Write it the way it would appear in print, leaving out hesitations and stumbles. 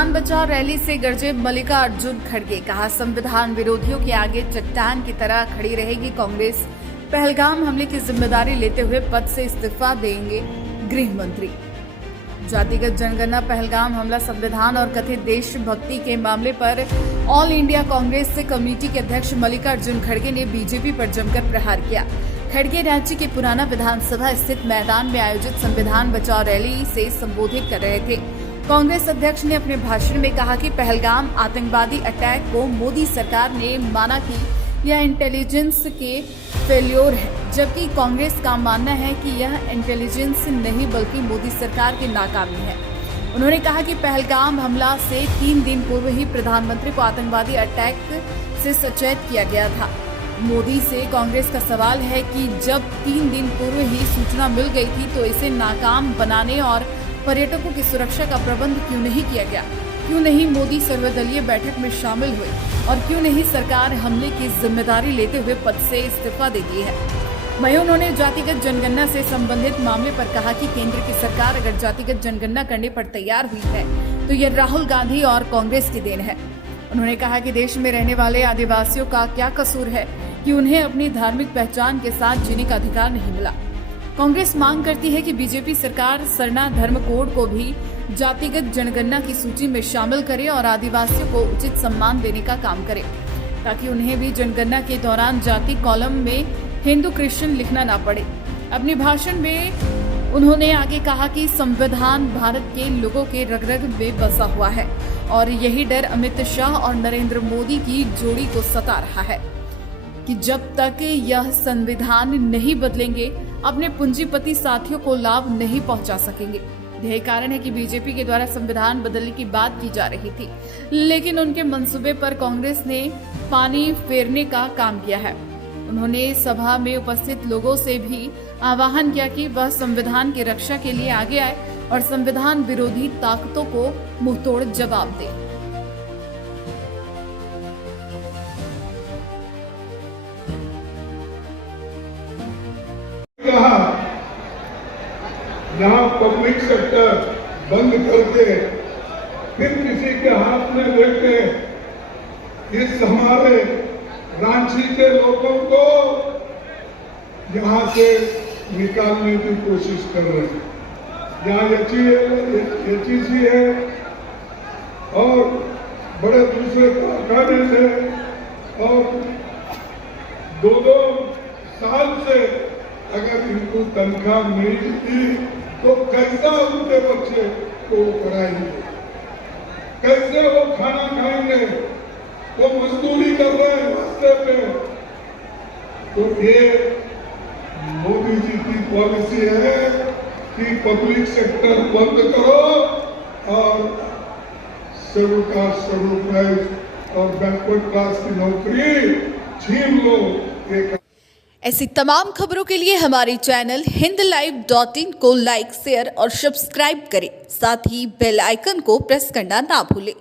संविधान बचाओ रैली से गरजे मल्लिकार्जुन खड़गे। कहा, संविधान विरोधियों के आगे चट्टान की तरह खड़ी रहेगी कांग्रेस। पहलगाम हमले की जिम्मेदारी लेते हुए पद से इस्तीफा देंगे गृह मंत्री। जातिगत जनगणना पहलगाम हमला, संविधान और कथित देशभक्ति के मामले पर ऑल इंडिया कांग्रेस से कमेटी के अध्यक्ष मल्लिकार्जुन खड़गे ने बीजेपी पर जमकर प्रहार किया। खड़गे रांची के पुराना विधानसभा स्थित मैदान में आयोजित संविधान बचाओ रैली से संबोधित कर रहे थे। कांग्रेस अध्यक्ष ने अपने भाषण में कहा कि पहलगाम आतंकवादी अटैक को मोदी सरकार ने माना कि यह इंटेलिजेंस के फेल्योर है, जबकि कांग्रेस का मानना है कि यह इंटेलिजेंस नहीं बल्कि मोदी सरकार की नाकामी है। उन्होंने कहा कि पहलगाम हमला से 3 दिन पूर्व ही प्रधानमंत्री को आतंकवादी अटैक से सचेत किया गया था। मोदी से कांग्रेस का सवाल है कि जब 3 दिन पूर्व ही सूचना मिल गई थी तो इसे नाकाम बनाने और पर्यटकों की सुरक्षा का प्रबंध क्यों नहीं किया गया? क्यों नहीं मोदी सर्वदलीय बैठक में शामिल हुए और क्यों नहीं सरकार हमले की जिम्मेदारी लेते हुए पद से इस्तीफा दे दी है? वहीं उन्होंने जातिगत जनगणना से संबंधित मामले पर कहा कि केंद्र की सरकार अगर जातिगत जनगणना करने पर तैयार हुई है तो यह राहुल गांधी और कांग्रेस की देन है। उन्होंने कहा कि देश में रहने वाले आदिवासियों का क्या कसूर है कि उन्हें अपनी धार्मिक पहचान के साथ जीने का अधिकार नहीं मिला। कांग्रेस मांग करती है कि बीजेपी सरकार सरना धर्म कोड को भी जातिगत जनगणना की सूची में शामिल करे और आदिवासियों को उचित सम्मान देने का काम करे, ताकि उन्हें भी जनगणना के दौरान जाति कॉलम में हिंदू क्रिश्चियन लिखना ना पड़े। अपने भाषण में उन्होंने आगे कहा कि संविधान भारत के लोगों के रग-रग में बसा हुआ है और यही डर अमित शाह और नरेंद्र मोदी की जोड़ी को सता रहा है कि जब तक यह संविधान नहीं बदलेंगे अपने पूंजीपति साथियों को लाभ नहीं पहुंचा सकेंगे। यही कारण है कि बीजेपी के द्वारा संविधान बदलने की बात की जा रही थी, लेकिन उनके मंसूबे पर कांग्रेस ने पानी फेरने का काम किया है। उन्होंने सभा में उपस्थित लोगों से भी आह्वान किया कि वह संविधान की रक्षा के लिए आगे आए और संविधान विरोधी ताकतों को मुंहतोड़ जवाब दे। यहाँ पब्लिक सेक्टर बंद करके फिर किसी के हाथ में देके इस हमारे रांची के लोगों को यहाँ से निकालने की कोशिश कर रहे हैं। यहाँ एचईसी है और बड़े दूसरे कारखाने से और 2-2 साल से अगर इनको तनख्वाह नहीं दी तो कैसा उनके बच्चे को पढ़ाएंगे, कैसे वो खाना खाएंगे? वो मजदूरी कर रहे हैं रास्ते पे। तो ये मोदी जी की पॉलिसी है कि पब्लिक सेक्टर बंद करो और शेड्यूल कास्ट, शेड्यूल ट्राइब और बैकवर्ड क्लास की नौकरी छीन लो। ऐसी तमाम खबरों के लिए हमारे चैनल hindlive.in को लाइक, शेयर और सब्सक्राइब करें। साथ ही बेल आइकन को प्रेस करना ना भूलें।